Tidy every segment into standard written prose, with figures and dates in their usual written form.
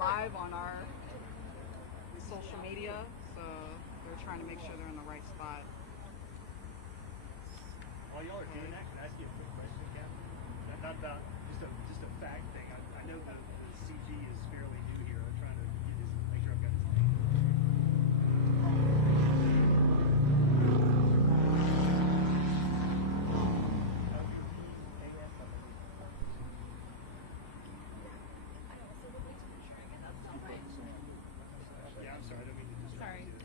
live on our social media, so they're trying to make sure they're in the right spot. While y'all are doing that, can I ask you a quick question, Captain? Not about just a fact thing. I know that the CG is fairly new here. I'm trying to get this, make sure I've got this thing. Yeah, I'm sorry. I don't mean to distract Sorry. you.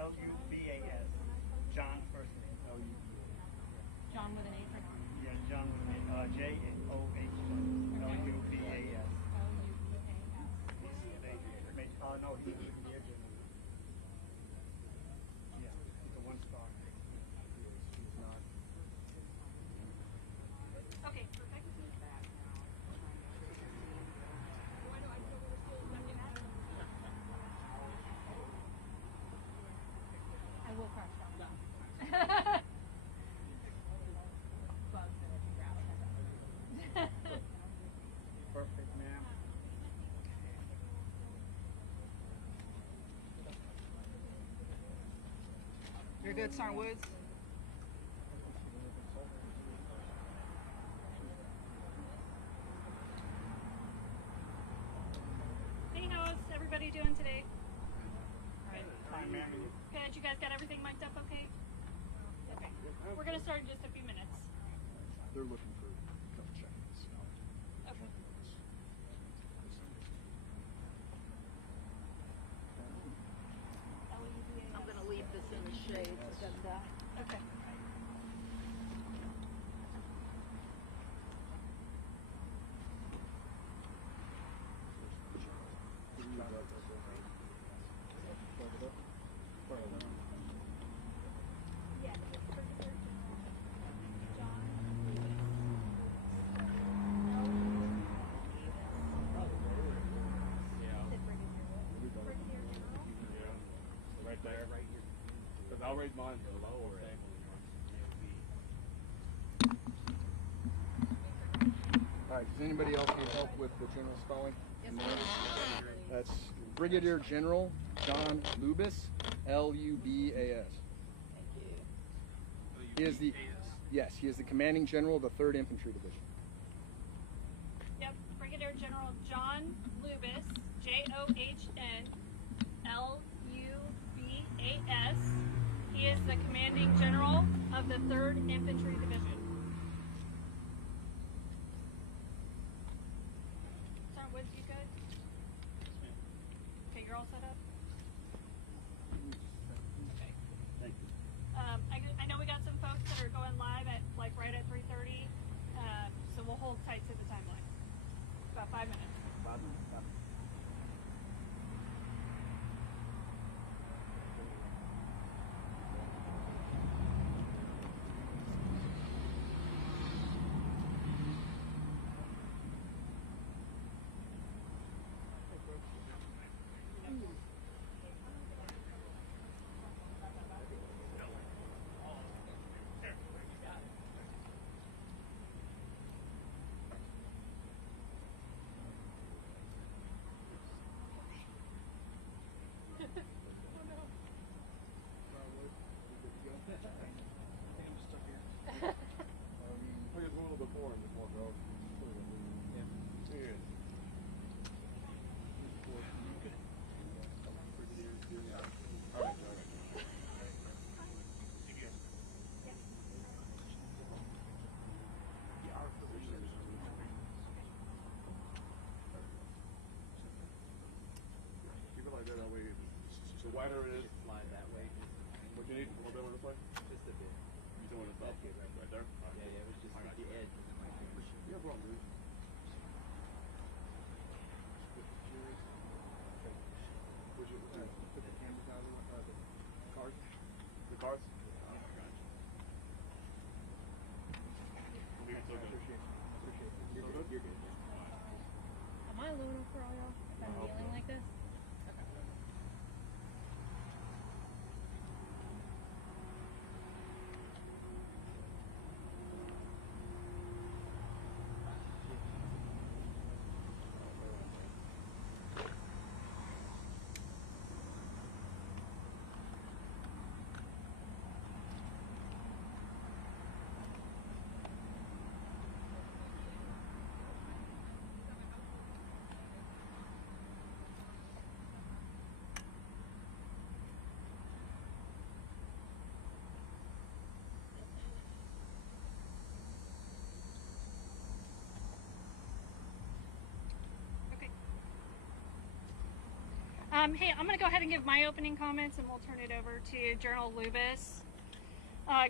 L-U-B-A-S. John first name. L-U-B-A-S. John with an A for Yeah, John with an A. J-O-H. L-U-B-A-S. No, he's in the edge. Yeah, it's a one star. He's not. Okay, perfect. I will crash down. Bugs in the ground. Perfect, ma'am. You're good, Sergeant Woods? Hey, how's everybody doing today? Fine, ma'am. Good. You guys got everything mic'd up okay? Okay. We're going to start in just a few minutes. They're looking for a couple check-ins. Okay. I'm going to leave this in the shade so it doesn't die. Okay. Right there. Right here. Because I'll raise mine to the lower end. All right, does anybody else need help with the general spelling? That's Brigadier General John Lubis, L-U-B-A-S. He is the, yes, he is the commanding general of the 3rd Infantry Division. Yep. Brigadier General John Lubis, J-O-H-N-L-U-B-A-S. He is the commanding general of the 3rd Infantry Division. Sergeant Woods, you good? Okay, you're all set up? Okay. Thank you. I know we got some folks that are going live at like right at 3:30, so we'll hold tight to the timeline. About 5 minutes. 5 minutes. Keep it like that, that way, the wider it is. Slide that way. What you need? A little bit on this way? Just a bit. You doing it up? Right there? All right. Yeah, it was just I at got the you. edge. Yeah, bro, dude. Put the cameras out of the cards. The cards? Oh, I got you. Leave it so good. Appreciate it. Hey, I'm going to go ahead and give my opening comments, and we'll turn it over to General Lubis.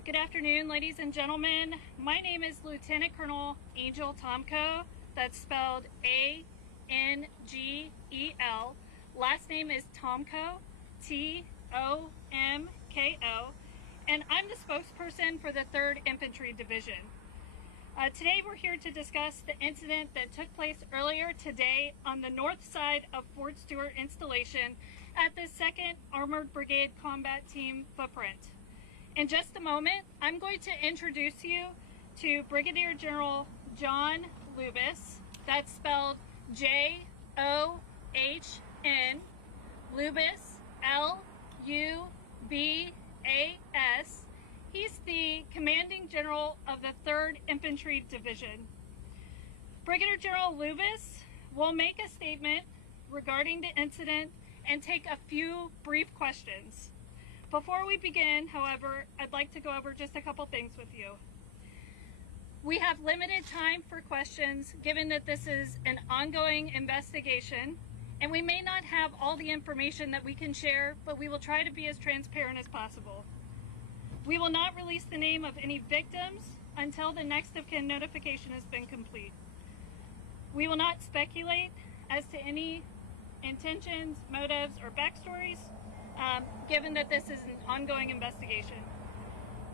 Good afternoon, ladies and gentlemen. My name is Lieutenant Colonel Angel Tomko. That's spelled A-N-G-E-L. Last name is Tomko, T-O-M-K-O. And I'm the spokesperson for the 3rd Infantry Division. Today we're here to discuss the incident that took place earlier today on the north side of Fort Stewart installation at the 2nd Armored Brigade Combat Team footprint. In just a moment, I'm going to introduce you to Brigadier General John Lubis. That's spelled J-O-H-N, Lubis, L-U-B-A-S. He's the Commanding General of the 3rd Infantry Division. Brigadier General Lubis will make a statement regarding the incident and take a few brief questions. Before we begin, however, I'd like to go over just a couple things with you. We have limited time for questions given that this is an ongoing investigation, and we may not have all the information that we can share, but we will try to be as transparent as possible. We will not release the name of any victims until the next of kin notification has been complete. We will not speculate as to any intentions, motives, or backstories, given that this is an ongoing investigation.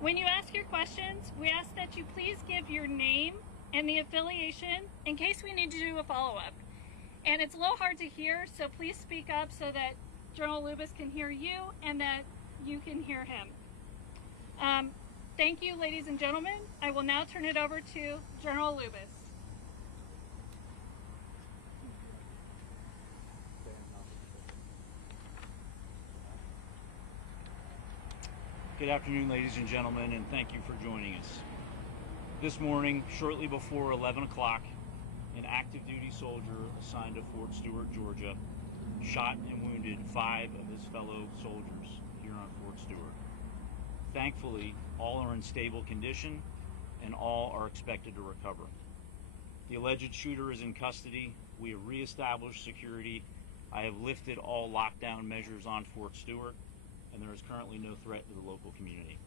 When you ask your questions, we ask that you please give your name and the affiliation in case we need to do a follow-up. And it's a little hard to hear, so please speak up so that General Lubis can hear you and that you can hear him. Thank you, ladies and gentlemen. I will now turn it over to General Lubis. Good afternoon, ladies and gentlemen, and thank you for joining us. This morning, shortly before 11 o'clock, an active duty soldier assigned to Fort Stewart, Georgia, shot and wounded 5 of his fellow soldiers here on Fort Stewart. Thankfully, all are in stable condition and all are expected to recover. The alleged shooter is in custody. We have reestablished security. I have lifted all lockdown measures on Fort Stewart, and there is currently no threat to the local community.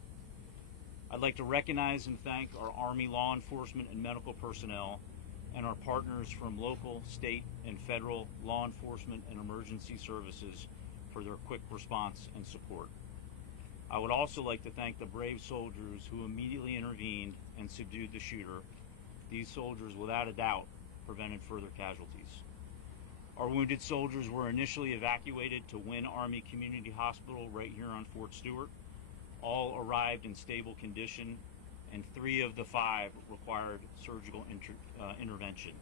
I'd like to recognize and thank our Army law enforcement and medical personnel and our partners from local, state, and federal law enforcement and emergency services for their quick response and support. I would also like to thank the brave soldiers who immediately intervened and subdued the shooter. These soldiers, without a doubt, prevented further casualties. Our wounded soldiers were initially evacuated to Wynn Army Community Hospital right here on Fort Stewart. All arrived in stable condition, and 3 of the 5 required surgical intervention.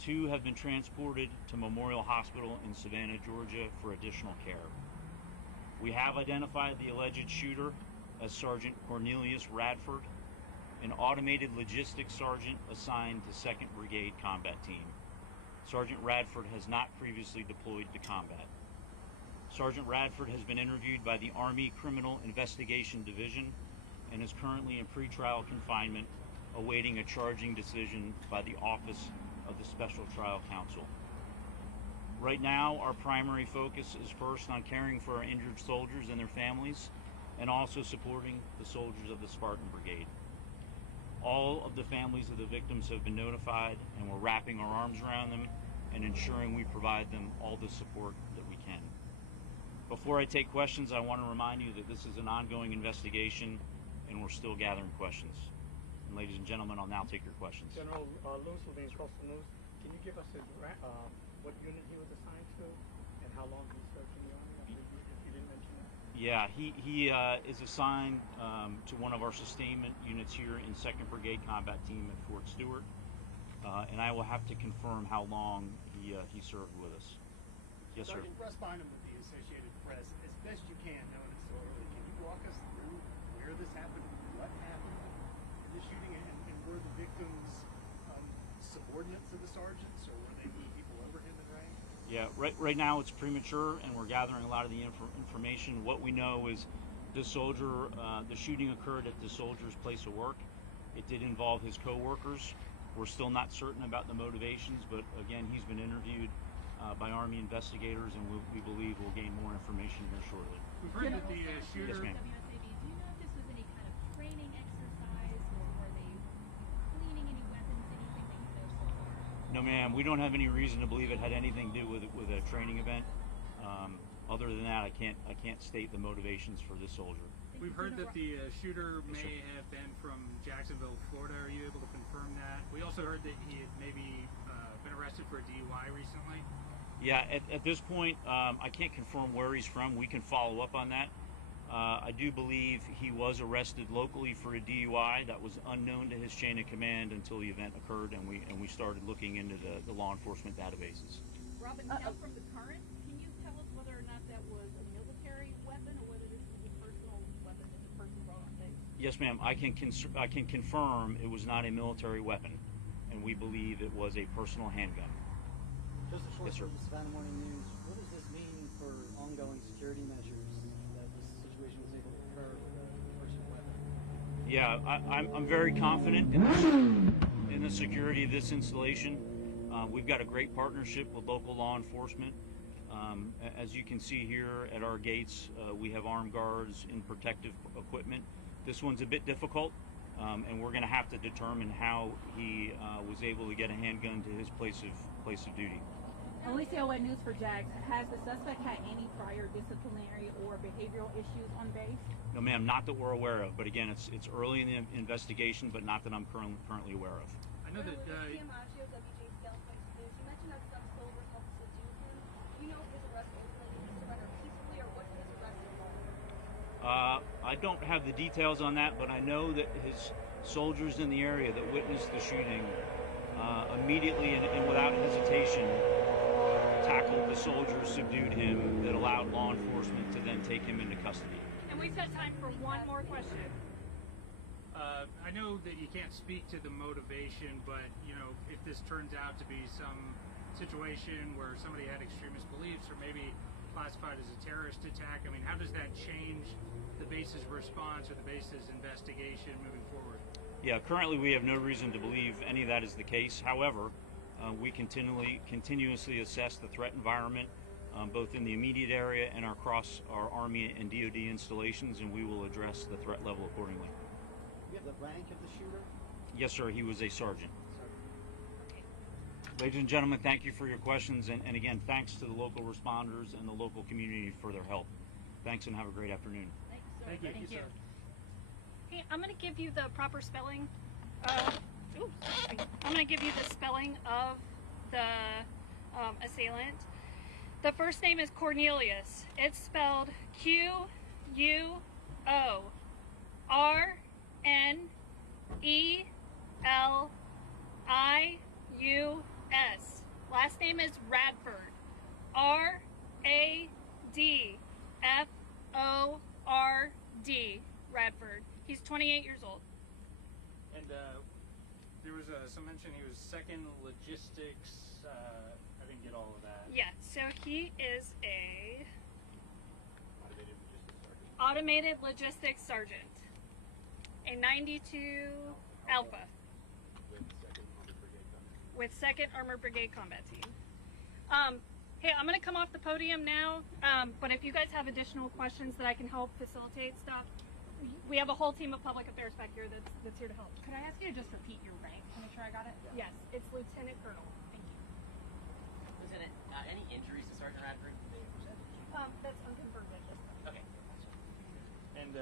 2 have been transported to Memorial Hospital in Savannah, Georgia for additional care. We have identified the alleged shooter as Sergeant Cornelius Radford, an automated logistics sergeant assigned to 2nd Brigade Combat Team. Sergeant Radford has not previously deployed to combat. Sergeant Radford has been interviewed by the Army Criminal Investigation Division and is currently in pretrial confinement, awaiting a charging decision by the Office of the Special Trial Counsel. Right now, our primary focus is first on caring for our injured soldiers and their families, and also supporting the soldiers of the Spartan Brigade. All of the families of the victims have been notified, and we're wrapping our arms around them and ensuring we provide them all the support that we can. Before I take questions, I want to remind you that this is an ongoing investigation and we're still gathering questions. And ladies and gentlemen, I'll now take your questions. General Lewis will be in Coastal News. Can you give us what unit he was assigned to and how long he served in the Army? If you didn't mention that. Yeah, he is assigned to one of our sustainment units here in 2nd Brigade Combat Team at Fort Stewart, and I will have to confirm how long he served with us. Yes, sir. Sergeant Russ Bynum with the Associated Press. As best you can, knowing it's so early, can you walk us through where this happened, what happened in the shooting, and were the victims subordinates of the sergeants, or were they people over him in rank? Yeah, right now it's premature, and we're gathering a lot of the information. What we know is the shooting occurred at the soldier's place of work. It did involve his co-workers. We're still not certain about the motivations, but again, he's been interviewed, by Army investigators, and we believe we'll gain more information here shortly. We've heard that the shooter. Yes, ma'am. WSAB, do you know if this was any kind of training exercise, or were they cleaning any weapons, anything that you know so far? No, ma'am. We don't have any reason to believe it had anything to do with a training event. Other than that, I can't state the motivations for this soldier. We've heard that the shooter Yes, sir. may have been from Jacksonville, Florida. Are you able to confirm that? We also heard that he had maybe been arrested for a DUI recently. Yeah, at this point, I can't confirm where he's from. We can follow up on that. I do believe he was arrested locally for a DUI that was unknown to his chain of command until the event occurred, and we started looking into the law enforcement databases. Robin, now from the current, can you tell us whether or not that was a military weapon, or whether this was a personal weapon that the person brought on base? Yes, ma'am. I can confirm it was not a military weapon, and we believe it was a personal handgun. Joseph Schwartz Yes, sir. from the Savannah Morning News. What does this mean for ongoing security measures that this situation was able to occur with a personal weapon? Yeah, I'm very confident in the security of this installation. We've got a great partnership with local law enforcement. As you can see here at our gates, we have armed guards in protective equipment. This one's a bit difficult, and we're going to have to determine how he was able to get a handgun to his place of duty. Alicia, what news for Jax? Has the suspect had any prior disciplinary or behavioral issues on base? No, ma'am, not that we're aware of. But again, it's early in the investigation, but not that I'm currently aware of. I know that You mentioned that some soldiers helped subdue him. Do you know if his arrest ultimately was surrendered peacefully, or what his arrest involved? I don't have the details on that, but I know that his soldiers in the area that witnessed the shooting immediately and without hesitation tackled the soldiers, subdued him, that allowed law enforcement to then take him into custody. And we've got time for one more question. I know that you can't speak to the motivation, but you know, if this turns out to be some situation where somebody had extremist beliefs, or maybe classified as a terrorist attack, I mean, how does that change the base's response or the base's investigation moving forward? Yeah, currently we have no reason to believe any of that is the case. However, we continuously assess the threat environment, both in the immediate area and across our Army and DoD installations, and we will address the threat level accordingly. You have the rank of the shooter? Yes, sir. He was a sergeant. Ladies and gentlemen, thank you for your questions, and again, thanks to the local responders and the local community for their help. Thanks, and have a great afternoon. Thanks, sir. Thank you, sir. Hey, I'm going to give you the proper spelling. I'm going to give you the spelling of the assailant. The first name is Cornelius. It's spelled Q-U-O-R-N-E-L-I-U-S. Last name is Radford. R-A-D-F-O-R-D. Radford. He's 28 years old. And there was some mention he was second logistics. I didn't get all of that. Yeah, so he is a automated logistics sergeant, a 92 Alpha with 2nd Armored Brigade Combat Team. Hey, I'm going to come off the podium now, but if you guys have additional questions that I can help facilitate stuff, we have a whole team of public affairs back here that's here to help. Could I ask you to just repeat your rank to make sure I got it? Yes, it's Lieutenant Colonel. Thank you. Lieutenant, any injuries to Sergeant Radford? That's unconfirmed at this time. Okay. And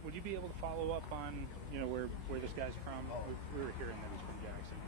would you be able to follow up on, you know, where this guy's from? We were hearing that he's from Jackson.